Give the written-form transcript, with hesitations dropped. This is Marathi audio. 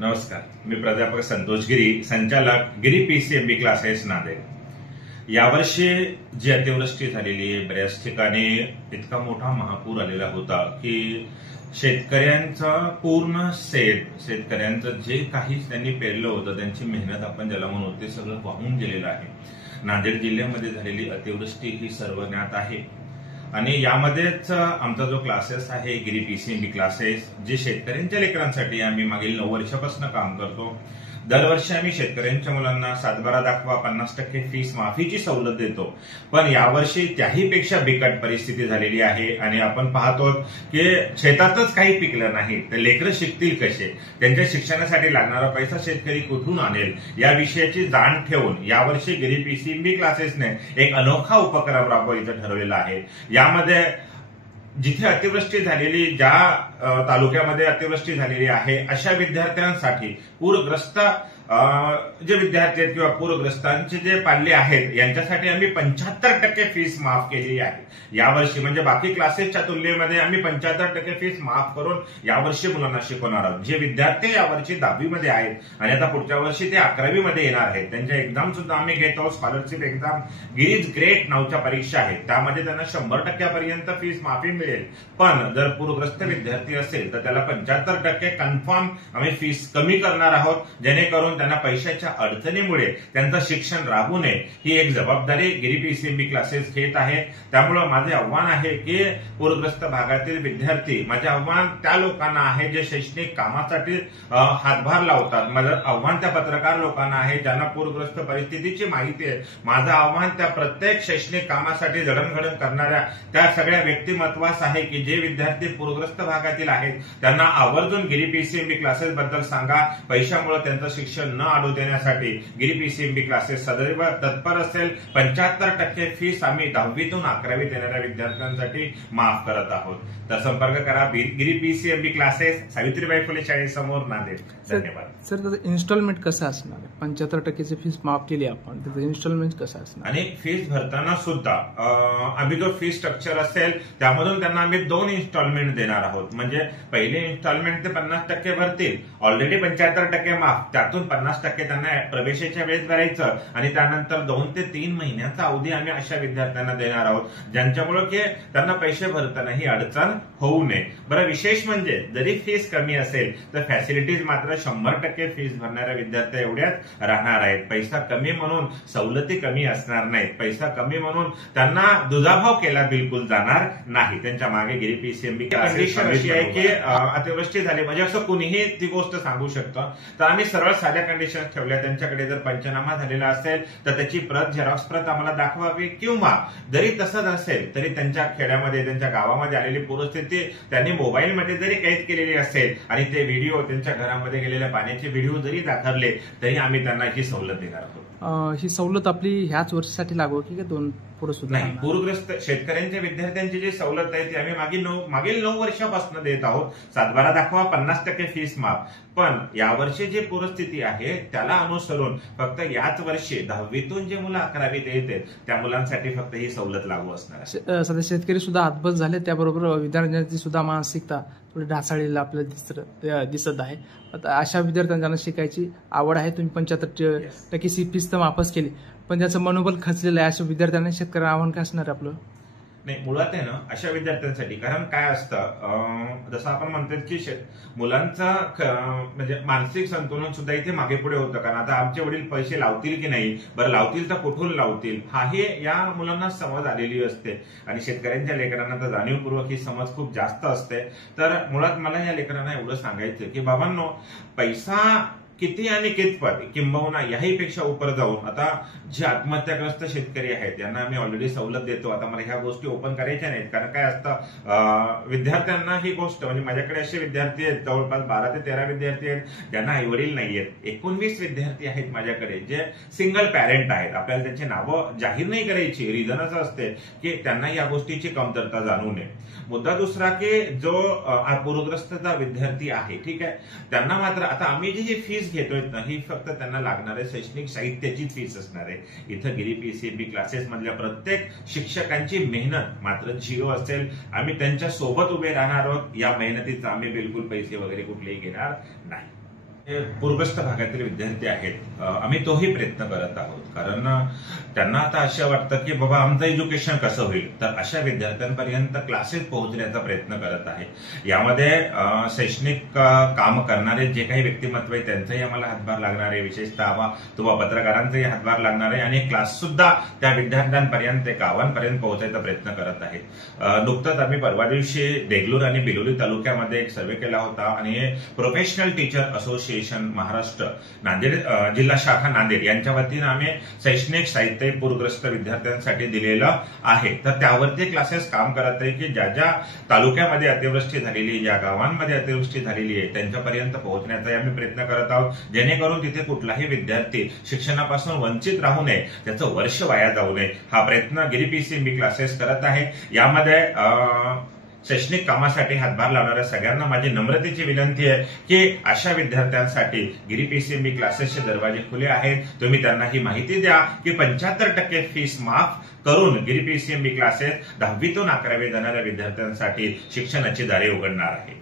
नमस्कार, मी प्राध्यापक संतोष गिरी, संचालक गिरी पीसीएमबी क्लासेस नांदेड. यावर्षी जी अतिवृष्टी झालेली आहे, बऱ्याच ठिकाणी इतका मोठा महापूर आलेला होता की शेतकऱ्यांचा पूर्ण शेतकऱ्यांचं जे काही त्यांनी पेरलं होतं, त्यांची मेहनत आपण ज्याला म्हणू, ते सगळं वाहून गेलेलं आहे. नांदेड जिल्ह्यामध्ये झालेली अतिवृष्टी ही सर्वज्ञात आहे आणि यामध्येच आमचा जो क्लासेस आहे गिरी पीसीएमबी क्लासेस, जे शेतकऱ्यांच्या लेकरांसाठी आम्ही मागील 9 वर्षापासून काम करतो. दरवर्षी आम्ही शेतकऱ्यांच्या मुलांना 7/12 दाखवा 50% फीस माफीची सवलत देतो. पण यावर्षी त्याहीपेक्षा बिकट परिस्थिती झालेली आहे आणि आपण पाहतो की शेतातच काही पिकलं नाही तर लेकरं शिकतील कसे, त्यांच्या शिक्षणासाठी लागणारा पैसा शेतकरी कुठून आणेल, या विषयाची जाण ठेवून यावर्षी गिरी पीसीएमबी क्लासेसने एक अनोखा उपक्रम राबवायचा ठरवलेला आहे. यामध्ये जिथे अतिवृष्टी झालेली, ज्या तालुक्यामध्ये अतिवृष्टी झालेली आहे, अशा विद्यार्थ्यांसाठी पूरग्रस्त जे विद्यार्थी आहेत किंवा पूरग्रस्तांचे जे पाल्य आहेत यांच्यासाठी आम्ही 75% फीस माफ केलेली आहे यावर्षी. म्हणजे बाकी क्लासेसच्या तुलनेमध्ये आम्ही 75% फीस माफ करून यावर्षी मुलांना शिकवणार आहोत. जे विद्यार्थी यावर्षी 10वी मध्ये आहेत आणि आता पुढच्या वर्षी ते 11वी मध्ये येणार आहेत, त्यांच्या एक्झाम सुद्धा आम्ही घेत आहोत. स्कॉलरशिप एक्झाम गिरीज ग्रेट नावच्या परीक्षा आहेत, त्यामध्ये त्यांना 100% पर्यंत फीस माफी मिळेल. पण जर पूरग्रस्त विद्यार्थी असेल तर त्याला 75% कन्फर्म आम्ही फीस कमी करणार आहोत, जेणेकरून त्यांना पैशाच्या अडचणीमुळे त्यांचं शिक्षण राहू नये ही एक जबाबदारी गिरी पीसीएमबी क्लासेस घेत आहे. त्यामुळे माझे आव्हान आहे की पूरग्रस्त भागातील विद्यार्थी, माझे आव्हान त्या लोकांना आहे जे शैक्षणिक कामासाठी हातभार लावतात. माझं आव्हान त्या पत्रकार लोकांना आहे ज्यांना पूरग्रस्त परिस्थितीची माहिती आहे. माझं आव्हान त्या प्रत्येक शैक्षणिक कामासाठी जडणघडण करणाऱ्या त्या सगळ्या व्यक्तिमत्वास आहे की जे विद्यार्थी पूरग्रस्त भागातील आहेत त्यांना आवर्जून गिरी पीसीएमबी क्लासेस बद्दल सांगा. पैशामुळे त्यांचं शिक्षण न अडू देण्यासाठी गिरी पीसीएमबी क्लासेस सदैव तत्पर असेल. 75% फीस आम्ही 10वीतून 11वीत येणाऱ्या विद्यार्थ्यांसाठी माफ करत आहोत. तर संपर्क करा गिरी पीसीएमबी क्लासेस, सावित्रीबाई फुले शाळेसमोर, नांदेड. धन्यवाद. सर, त्याचं इन्स्टॉलमेंट कसं असणार? 75% फीस माफ केली आपण, त्याचं इन्स्टॉलमेंट कसं असणार? आणि फीस भरताना सुद्धा आम्ही जो फीस स्ट्रक्चर असेल त्यामधून त्यांना आम्ही 2 इन्स्टॉलमेंट देणार आहोत. म्हणजे पहिले इन्स्टॉलमेंट ते 50% भरतील, ऑलरेडी 75% माफ, त्यातून 50% त्यांना प्रवेशाच्या वेळेस भरायचं आणि त्यानंतर 2 ते 3 महिन्याचा अवधी आम्ही अशा विद्यार्थ्यांना देणार आहोत ज्यांच्यामुळे की त्यांना पैसे भरताना ही अडचण होऊ नये. बरं, विशेष म्हणजे जरी फीस कमी असेल तर फॅसिलिटीज मात्र 100% फीस भरणाऱ्या विद्यार्थ्या एवढ्याच राहणार आहेत. पैसा कमी म्हणून सवलती कमी असणार नाहीत, पैसा कमी म्हणून त्यांना दुजाभाव केला बिलकुल जाणार नाही. त्यांच्या मागे गिरी पीसीएमबी कंडिशन अशी आहे की अतिवृष्टी झाली म्हणजे असं कुणीही ती गोष्ट सांगू शकतं. तर आम्ही सरळ साध्या कंडिशन ठेवल्या. त्यांच्याकडे जर पंचनामा झालेला असेल तर त्याची प्रत, झेरॉक्स प्रत आम्हाला दाखवावी, किंवा जरी तसंच असेल तरी त्यांच्या खेड्यामध्ये, त्यांच्या गावामध्ये आलेली पूरस्थिती त्यांनी मोबाईलमध्ये जरी कैद केलेली असेल आणि ते व्हिडिओ, त्यांच्या घरामध्ये गेलेल्या पाण्याचे व्हिडिओ जरी दाखवले तरी आम्ही त्यांना ही सवलत देणार आहोत. ही सवलत आपली ह्याच वर्षासाठी लागू की 2 पुढे सुद्धा नाही? पूरग्रस्त शेतकऱ्यांच्या विद्यार्थ्यांची जी सवलत आहे ती आम्ही मागील 9 वर्षापासून देत आहोत. 7/12 दाखवा 50% फीस माफ. पण यावर्षी जी पूरस्थिती आहे त्याला अनुसरून फक्त याच वर्षी 10वीतून जे मुलं 11वीत येते त्या मुलांसाठी फक्त ही सवलत लागू असणार आहे. सध्या शेतकरी सुद्धा हातबस झाले, त्याबरोबर विद्यार्थ्यांची सुद्धा मानसिकता थोडी ढासळलेली आपल्याला दिसत आहे. आता अशा विद्यार्थ्यांना शिकायची आवड आहे. तुम्ही 75% फीस तर माफच केली, पण त्याचं मनोबल खचलेलं आहे. अशा विद्यार्थ्यांना शेतकऱ्यांना आव्हान काय असणार आपलं? नाही, मुळात आहे ना अशा विद्यार्थ्यांसाठी, कारण काय असतं, जसं आपण म्हणतो की मुलांचं म्हणजे मानसिक संतुलन सुद्धा इथे मागे पुढे होतं. कारण आता आमचे वडील पैसे लावतील की नाही, बरं लावतील तर कुठून लावतील, हाही या मुलांना समज आलेली असते. आणि शेतकऱ्यांच्या लेकरांना तर जाणीवपूर्वक ही समज खूप जास्त असते. तर मुळात मला या लेकरांना एवढं सांगायचं की बाबांनो, पैसा किती आणि कितपत, किंबहुना याहीपेक्षा उपर जाऊन आता जे आत्महत्याग्रस्त शेतकरी आहेत त्यांना आम्ही ऑलरेडी सवलत देतो. आता मला ह्या गोष्टी ओपन करायच्या नाहीत, कारण काय असतं, विद्यार्थ्यांना ही गोष्ट, म्हणजे माझ्याकडे असे विद्यार्थी आहेत, जवळपास 12 ते 13 विद्यार्थी आहेत ज्यांना आईवडील नाहीयेत. 19 विद्यार्थी आहेत माझ्याकडे जे सिंगल पॅरेंट आहेत. आपल्याला त्यांची नावं जाहीर नाही करायची, रिझनच असते की त्यांना या गोष्टीची कमतरता जाणू नये. मुद्दा दुसरा की जो पूरग्रस्तचा विद्यार्थी आहे, ठीक आहे, त्यांना मात्र आता आम्ही जी फीस घेतोय ना, ही फक्त त्यांना लागणाऱ्या शैक्षणिक साहित्याची फीस असणार आहे. इथं गिरी पीसीएमबी क्लासेस मधल्या प्रत्येक शिक्षकांची मेहनत मात्र 0 असेल. आम्ही त्यांच्या सोबत उभे राहणार आहोत. या मेहनतीचा आम्ही बिलकुल पैसे वगैरे कुठलेही घेणार नाही. पूरग्रस्त भागातील विद्यार्थी आहेत, आम्ही तोही प्रयत्न करत आहोत. कारण त्यांना आता असं वाटतं की बाबा आमचं एज्युकेशन कसं होईल, तर अशा विद्यार्थ्यांपर्यंत क्लासेस पोहोचण्याचा प्रयत्न करत आहे. यामध्ये शैक्षणिक काम करणारे जे काही व्यक्तिमत्व आहे त्यांचाही आम्हाला हातभार लागणार आहे, विशेषतः पत्रकारांचाही हातभार लागणार आहे, आणि क्लास सुद्धा त्या विद्यार्थ्यांपर्यंत गावांपर्यंत पोहोचायचा प्रयत्न करत आहेत. नुकतंच आम्ही परवा दिवशी देगलूर आणि बिलोली तालुक्यामध्ये एक सर्वे केला होता, आणि professional teacher association Maharashtra Nanded जिल्हा शाखा नांदेड यांच्या वतीनं आम्ही शैक्षणिक साहित्य पूरग्रस्त विद्यार्थ्यांसाठी दिलेलं आहे. तर त्यावरती क्लासेस काम करत आहे की ज्या ज्या तालुक्यामध्ये अतिवृष्टी झालेली, ज्या गावांमध्ये अतिवृष्टी झालेली आहे त्यांच्यापर्यंत पोहोचण्याचा आम्ही प्रयत्न करत आहोत, जेणेकरून तिथे कुठलाही विद्यार्थी शिक्षणापासून वंचित राहू नये, त्याचं वर्ष वाया जाऊ नये, हा प्रयत्न गिरी पीसीएमबी क्लासेस करत आहे. यामध्ये शैक्षणिक कामासाठी हातभार लावणाऱ्या सगळ्यांना माझी नम्रतेची विनंती आहे की अशा विद्यार्थ्यांसाठी गिरी पीसीएमबी क्लासेसचे दरवाजे खुले आहेत. तुम्ही त्यांना ही माहिती द्या की 75% फीस माफ करून गिरी पीसीएमबी क्लासेस 10वीतून 11वी जाणाऱ्या विद्यार्थ्यांसाठी शिक्षणाची दारे उघडणार आहे.